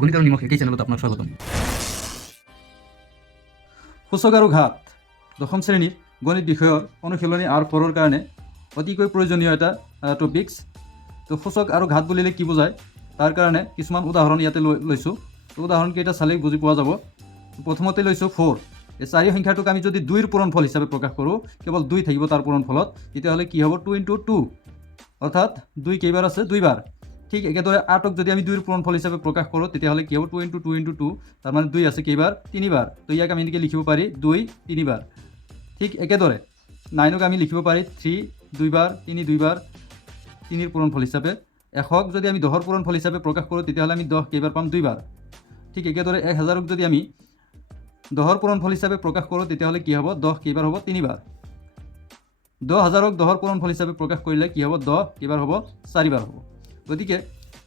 গণিত আৰু নিমখ একেই চেনেলত আপোনাক স্বাগতম। সূচক আৰু ঘাত দশম শ্ৰেণীৰ গণিত বিষয়ৰ অনুশীলনী R4 কাৰণে অতিকৈ প্ৰয়োজনীয় এটা টপিক্স। তো সূচক আৰু ঘাত বুলিলে কি বুজায় তাৰ কাৰণে কিছুমান উদাহৰণ ইয়াতে লৈছোঁ। তো উদাহৰণকেইটা চালেই বুজি পোৱা যাব। প্ৰথমতে লৈছোঁ 4। এই 4 সংখ্যাটোক আমি যদি 2ৰ পূৰণফল হিচাপে প্ৰকাশ কৰোঁ, কেৱল 2 থাকিব তাৰ পূৰণফলত, তেতিয়াহ'লে কি হ'ব 2 × 2, অৰ্থাৎ 2 কেইবাৰ আছে 2 বাৰ। ঠিক একেদৰে 8ক যদি আমি 2ৰ পূৰণফল হিচাপে প্ৰকাশ কৰোঁ, তেতিয়াহ'লে কি হ'ব 2 × 2 × 2, তাৰমানে 2 আছে কেইবাৰ 3 বাৰ। তো ইয়াক আমি এনেকৈ লিখিব পাৰি 2 3 বাৰ। ঠিক একেদৰে 9ক আমি লিখিব পাৰি 3 2 বাৰ 3 2 বাৰ 3ৰ পূৰণফল হিচাপে। 100ক যদি আমি 10ৰ পূৰণফল হিচাপে প্ৰকাশ কৰোঁ, তেতিয়াহ'লে আমি 10 কেইবাৰ পাম 2 বাৰ। ঠিক একেদৰে 1000ক যদি আমি 10ৰ পূৰণফল হিচাপে প্ৰকাশ কৰোঁ, তেতিয়াহ'লে কি হ'ব 10 কেইবাৰ হ'ব 3 বাৰ। 10000ক 10ৰ পূৰণফল হিচাপে প্ৰকাশ কৰিলে কি হ'ব 10 কেইবাৰ হ'ব 4 বাৰ হ'ব। গতিকে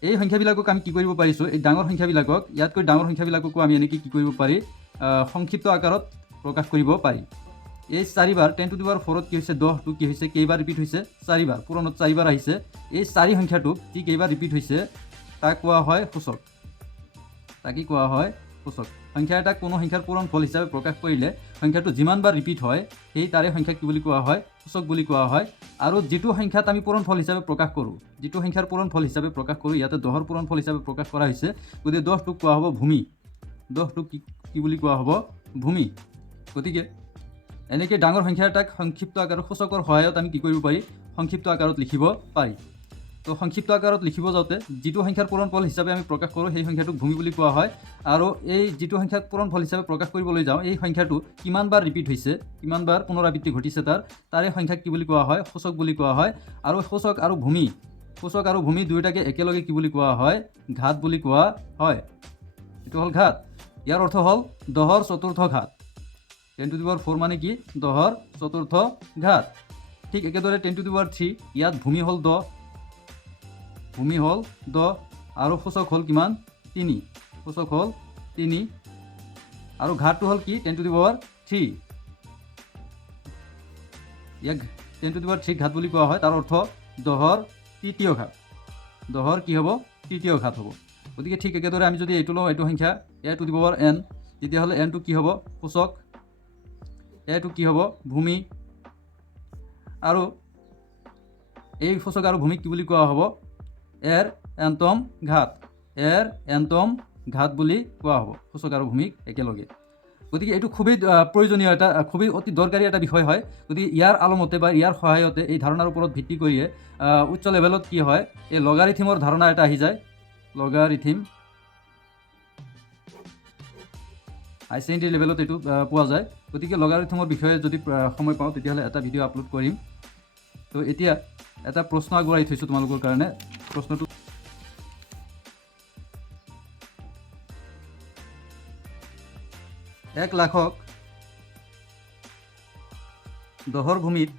এই সংখ্যাবিলাকক আমি কি কৰিব পাৰিছোঁ, এই ডাঙৰ সংখ্যাবিলাকক, ইয়াতকৈ ডাঙৰ সংখ্যাবিলাককো আমি এনেকৈ কি কৰিব পাৰি, সংক্ষিপ্ত আকাৰত প্ৰকাশ কৰিব পাৰি। এই 4 বাৰ 10 টু দি পাৱাৰ 4ত কি হৈছে 10টো কি হৈছে কেইবাৰ ৰিপিট হৈছে 4 বাৰ, পূৰণত 4 বাৰ আহিছে। এই 4 সংখ্যাটোক যি কেইবাৰ ৰিপিট হৈছে তাক কোৱা হয় সূচক। তাকে কোৱা হয় সূচক। সংখ্যা এটাক কোনো সংখ্যাৰ পূৰণফল হিচাপে প্ৰকাশ কৰিলে সংখ্যাটো যিমানবাৰ ৰিপিট হয় সেই তাৰে সংখ্যাক কি বুলি কোৱা হয়, সূচক বুলি কোৱা হয়। আৰু যিটো সংখ্যাত আমি পূৰণফল হিচাপে প্ৰকাশ কৰোঁ, যিটো সংখ্যাৰ পূৰণফল হিচাপে প্ৰকাশ কৰোঁ, ইয়াতে 10ৰ পূৰণফল হিচাপে প্ৰকাশ কৰা হৈছে, গতিকে 10টোক কোৱা হ'ব ভূমি। 10টোক কি বুলি কোৱা হ'ব, ভূমি। গতিকে এনেকৈ ডাঙৰ সংখ্যা এটাক সংক্ষিপ্ত আকাৰত সূচকৰ সহায়ত আমি কি কৰিব পাৰি, সংক্ষিপ্ত আকাৰত লিখিব পাৰি। তো সংক্ষিপ্ত আকাৰত লিখিব যাওঁতে যিটো সংখ্যাৰ পূৰণফল হিচাপে আমি প্ৰকাশ কৰোঁ সেই সংখ্যাটোক ভূমি বুলি কোৱা হয়। আৰু এই যিটো সংখ্যাক পূৰণফল হিচাপে প্ৰকাশ কৰিবলৈ যাওঁ, এই সংখ্যাটো কিমানবাৰ ৰিপিট হৈছে, কিমানবাৰ পুনৰাবৃত্তি ঘটিছে তাৰে সংখ্যাক কি বুলি কোৱা হয়, সূচক বুলি কোৱা হয়। আৰু সূচক আৰু ভূমি দুয়োটাকে একেলগে কি বুলি কোৱা হয়, ঘাত বুলি কোৱা হয়। এইটো হ'ল ঘাত। ইয়াৰ অৰ্থ হ'ল 10ৰ চতুৰ্থ ঘাত। 10 টু দি পাৱাৰ 4 মানে কি 10ৰ চতুৰ্থ ঘাত। ঠিক একেদৰে 10 টু দি পাৱাৰ 3, ইয়াত ভূমি হ'ল 10, আৰু সূচক হ'ল কিমান 3, সূচক হ'ল 3, আৰু ঘাতটো হ'ল কি 10 টু দি পাৱাৰ 3। ইয়াক 10 টু দি পাৱাৰ 3 ঘাত বুলি কোৱা হয়। তাৰ অৰ্থ 10ৰ তৃতীয় ঘাত। 10ৰ কি হ'ব, তৃতীয় ঘাত হ'ব। গতিকে ঠিক একেদৰে আমি যদি এইটো লওঁ, এইটো সংখ্যা a to the power n, তেতিয়াহ'লে nটো কি হ'ব, সূচক, এটো কি হ'ব, ভূমি। আৰু এই সূচক আৰু ভূমিক কি বুলি কোৱা হ'ব, এৰ এনতম ঘাত। এৰ এনতম ঘাত বুলি কোৱা হ'ব সূচক আৰু ভূমিক একেলগে। গতিকে এইটো খুবেই প্ৰয়োজনীয় এটা, খুবেই অতি দৰকাৰী এটা বিষয় হয়। গতিকে ইয়াৰ আলমতে বা ইয়াৰ সহায়তে, এই ধাৰণাৰ ওপৰত ভিত্তি কৰিয়ে উচ্চ লেভেলত কি হয়, এই লগাৰিথিমৰ ধাৰণা এটা আহি যায়। লগাৰিথিম হাই ছেকেণ্ডেৰী লেভেলত এইটো পোৱা যায়। গতিকে লগাৰিথমৰ বিষয়ে যদি সময় পাওঁ তেতিয়াহ'লে এটা ভিডিঅ' আপলোড কৰিম। তো এতিয়া এটা প্ৰশ্ন আগবঢ়াই থৈছোঁ তোমালোকৰ কাৰণে। প্ৰশ্নটো 1 লাখক 10ৰ ভূমিত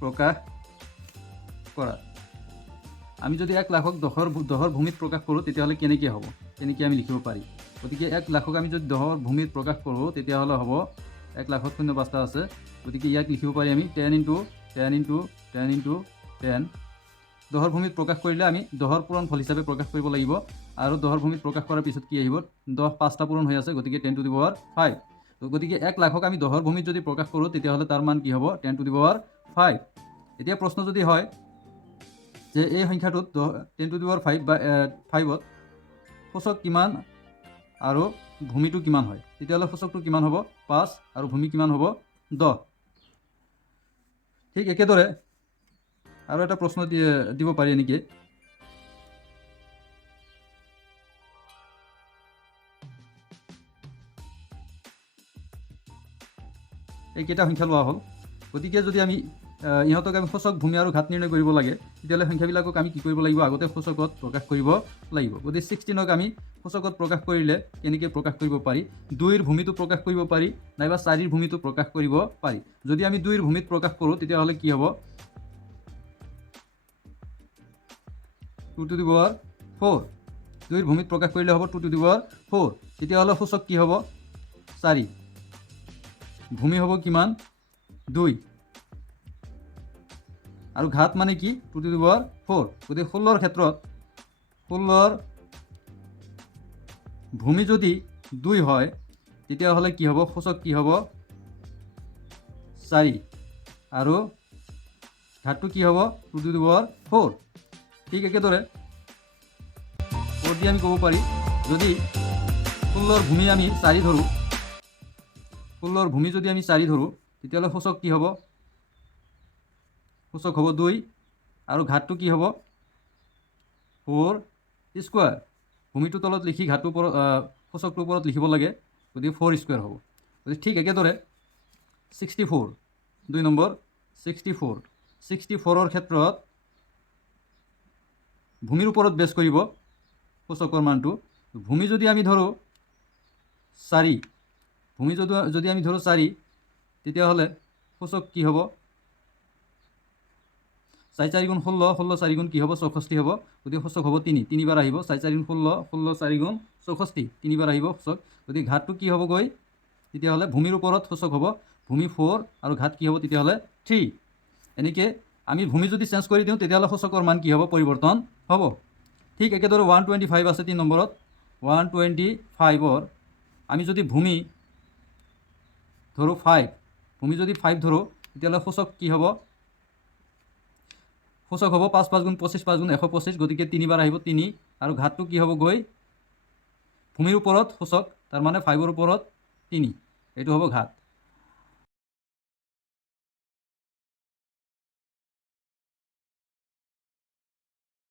প্ৰকাশ কৰা। আমি যদি 1 লাখক 10ৰ ভূমিত প্ৰকাশ কৰোঁ, তেতিয়াহ'লে কেনেকৈ হ'ব, কেনেকৈ আমি লিখিব পাৰি। গতিকে 1 লাখক আমি যদি 10ৰ ভূমিত প্ৰকাশ কৰোঁ, তেতিয়াহ'লে হ'ব 1 লাখত 0 আছে। গতিকে ইয়াক লিখিব পাৰি আমি 10 × 10 × 10 × 10। 10ৰ ভূমিত প্ৰকাশ কৰিলে আমি 10ৰ পূৰণফল হিচাপে প্ৰকাশ কৰিব লাগিব। আৰু 10ৰ ভূমিত প্ৰকাশ কৰাৰ পিছত কি আহিব, 10 5টা পূৰণ হৈ আছে, গতিকে 10 টু দি পাৱাৰ 5। তো গতিকে 1 লাখক আমি 10ৰ ভূমিত যদি প্ৰকাশ কৰোঁ, তেতিয়াহ'লে তাৰ মান কি হ'ব, 10 টু দি পাৱাৰ 5। এতিয়া প্ৰশ্ন যদি হয় যে এই সংখ্যাটোত 10 টু দি পাৱাৰ 5 বা 5ত সূচক কিমান আৰু ভূমিটো কিমান হয়, তেতিয়াহ'লে সূচকটো কিমান হ'ব 5 আৰু ভূমি কিমান হ'ব 10। ঠিক একেদৰে আৰু এটা প্ৰশ্ন দিব পাৰি এনেকৈ, এইকেইটা সংখ্যা লোৱা হ'ল। গতিকে যদি আমি ইহঁতক আমি সূচক, ভূমি আৰু ঘাত নিৰ্ণয় কৰিব লাগে, তেতিয়াহ'লে সংখ্যাবিলাকক আমি কি কৰিব লাগিব, আগতে সূচকত প্ৰকাশ কৰিব লাগিব। গতিকে 16ক আমি সূচকত প্ৰকাশ কৰিলে কেনেকৈ প্ৰকাশ কৰিব পাৰি, 2ৰ ভূমিটো প্ৰকাশ কৰিব পাৰি, নাইবা 4ৰ ভূমিটো প্ৰকাশ কৰিব পাৰি। যদি আমি 2ৰ ভূমিত প্ৰকাশ কৰোঁ, তেতিয়াহ'লে কি হ'ব, 2 টু দি পাৱাৰ 4। 2ৰ ভূমিত প্ৰকাশ কৰিলে হ'ব 2 টু দি পাৱাৰ 4। তেতিয়াহ'লে সূচক কি হ'ব, 4, ভূমি হ'ব কিমান 2, আৰু ঘাত মানে কি 2 টু দি পাৱাৰ 4। গতিকে 16ৰ ক্ষেত্ৰত 16ৰ ভূমি যদি 2 হয় তেতিয়াহ'লে কি হ'ব, সূচক কি হ'ব 4 আৰু ঘাতটো কি হ'ব 2 টু দি পাৱাৰ 4। ঠিক একেদৰে 4 দিয়ে আমি ক'ব পাৰি, যদি 16ৰ ভূমি আমি 4 ধৰোঁ, 16ৰ ভূমি যদি আমি 4 ধৰোঁ তেতিয়াহ'লে সূচক কি হ'ব, সূচক হ'ব 2 আৰু ঘাতটো কি হ'ব 4 স্কোৱাৰ। ভূমিটো তলত লিখি ঘাতটো ওপৰত সূচকটোৰ ওপৰত লিখিব লাগে, গতিকে 4 স্কোৱাৰ হ'ব। গতিকে ঠিক একেদৰে 64 2 নম্বৰ 64ৰ ক্ষেত্ৰত ভূমিৰ ওপৰত বেছ কৰিব সূচকৰ মানটো। ভূমি যদি আমি ধৰোঁ 4, ভূমি যদি আমি ধৰোঁ 4 তেতিয়াহ'লে সূচক কি হ'ব 4 4 গুণ 16, 16 4 গুণ কি হ'ব 64 হ'ব। গতিকে সূচক হ'ব 3, 3 বাৰ আহিব। 4 4 গুণ 16, 16 4 গুণ 64, 3 বাৰ আহিব সূচক। গতিকে ঘাতটো কি হ'বগৈ তেতিয়াহ'লে ভূমিৰ ওপৰত সূচক হ'ব ভূমি 4 আৰু ঘাত কি হ'ব তেতিয়াহ'লে 3। এনেকৈ আমি ভূমি যদি চেঞ্জ কৰি দিওঁ তেতিয়াহ'লে সূচকৰ মান কি হ'ব, পৰিৱৰ্তন হ'ব। ঠিক একেদৰে 125 আছে 3 নম্বৰত। 125ৰ আমি যদি ভূমি ধৰোঁ 5, ভূমি যদি 5 ধৰোঁ তেতিয়াহ'লে সূচক কি হ'ব, সূচক হ'ব 5 5 গুণ 25, 5 গুণ 125, গতিকে 3 বাৰ আহিব 3 আৰু ঘাতটো কি হ'বগৈ ভূমিৰ ওপৰত সূচক, তাৰমানে 5ৰ ওপৰত 3, এইটো হ'ব ঘাত।